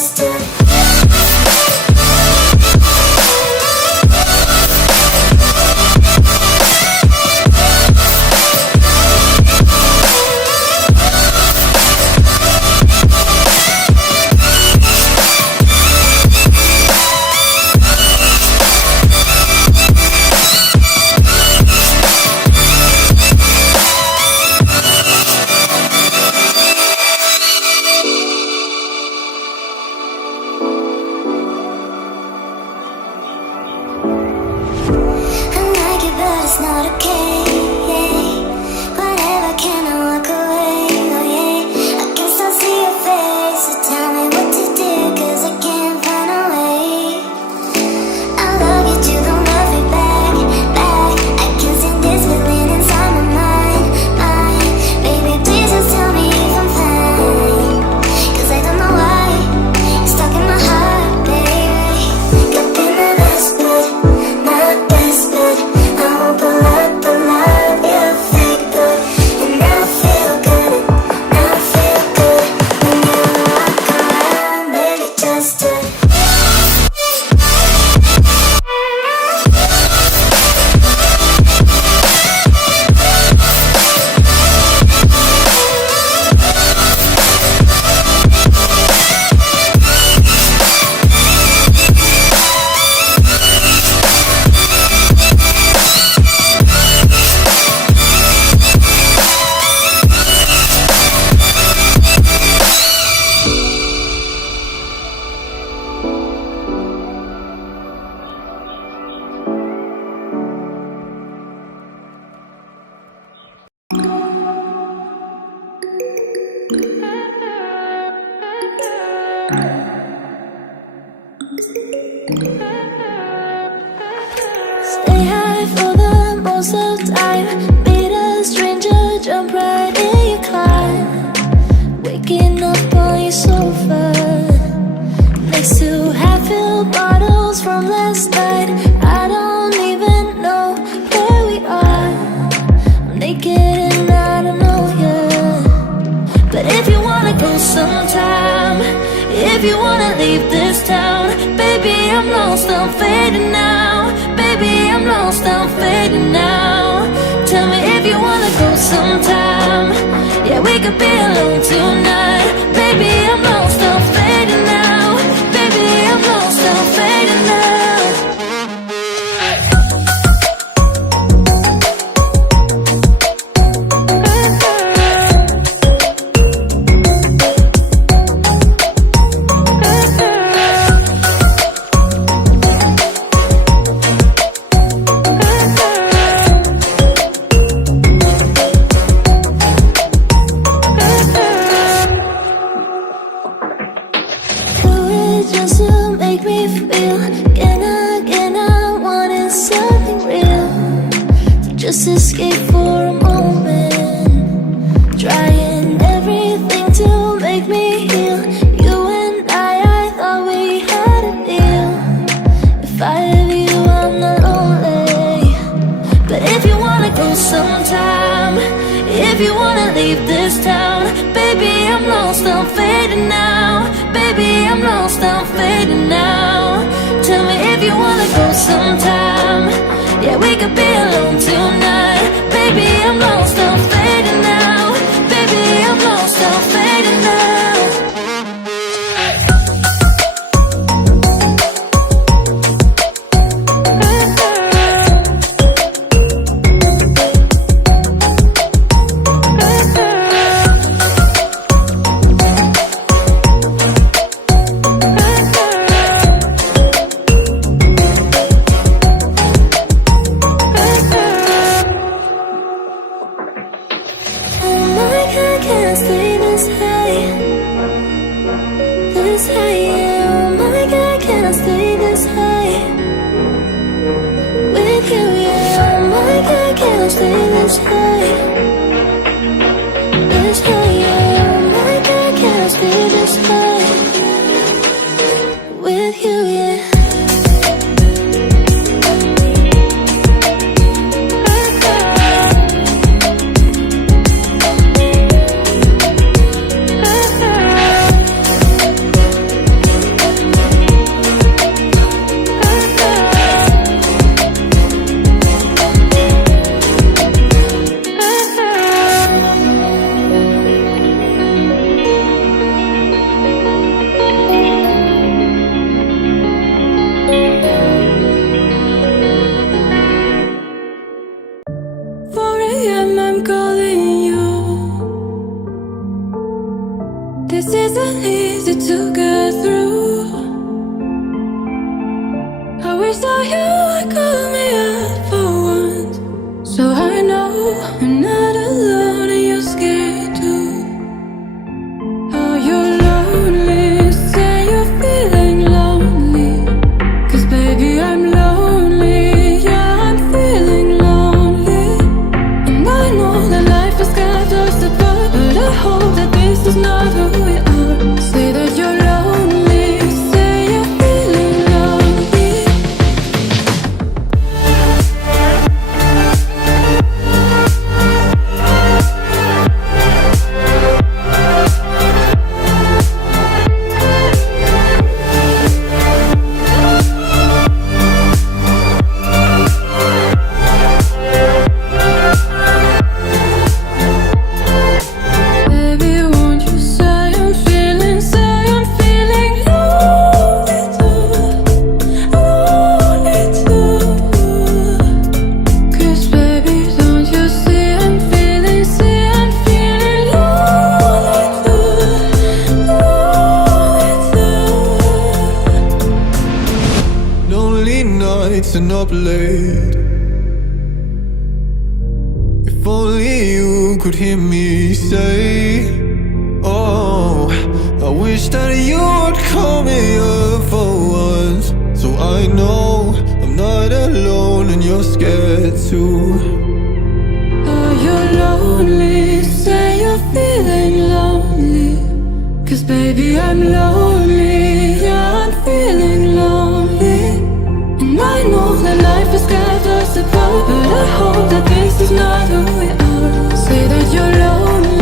trusted. But it's not okay, whatever, can I walk away, oh yeah. I guess I'll see your face, so tell me what to do, cause I can't find a way. I love you too, don't love me back, I can see this feeling inside my mind. Baby, please just tell me if I'm fine, cause I don't know why you're stuck in my heart, baby. Could be my best, but not best, but pull up the love you fake, but and I feel good, when you walk around, baby, just stay high for the most of the time. Meet a stranger, jump right in your car. Waking up on your sofa, next to half-filled bottles from last night. I don't even know where we are. I'm naked and I don't know you. But if you wanna go sometime, if you wanna leave this town, baby, I'm lost, I'm fading now. Baby, I'm lost, I'm fading now. Tell me if you wanna go sometime. Yeah, we could be alone tonight. Baby, I'm lost, I'm fading now. Baby, I'm lost, I'm fading now. Just to make me feel again, I wanted something real, to just escape for a moment, trying everything to make me heal. You and I thought we had a deal. If I have you, I'm not lonely. But if you wanna go sometime, if you wanna leave this town, baby, I'm lost, I'm fading now. Baby, I'm lost, I'm fading now. Tell me if you wanna go sometime. Yeah, we could be alone tonight. Baby, I'm lost, I'm fading now. Baby, I'm lost, I'm fading now. This isn't easy to get through. I wish that you would call me up for once, so I know I'm not alone and you're scared too. Are you lonely? Say you're feeling lonely, 'cause baby I'm lonely. Yeah, I'm feeling lonely. And I know that life has got us apart, but I hope that this is not who we are. Say that you're lonely. Say you're feeling lonely. Baby, won't you say I'm feeling lonely too, lonely too. 'Cause baby, don't you see I'm feeling lonely too, lonely too. Lonely nights and up late. If only you could hear me say, oh, I wish that you would call me up for once, so I know I'm not alone and you're scared too. Are you lonely? Say you're feeling lonely, 'cause baby I'm lonely. Yeah, I'm feeling lonely. And I know that life has got us apart, but I hope that this is not who we are. Say that you're lonely.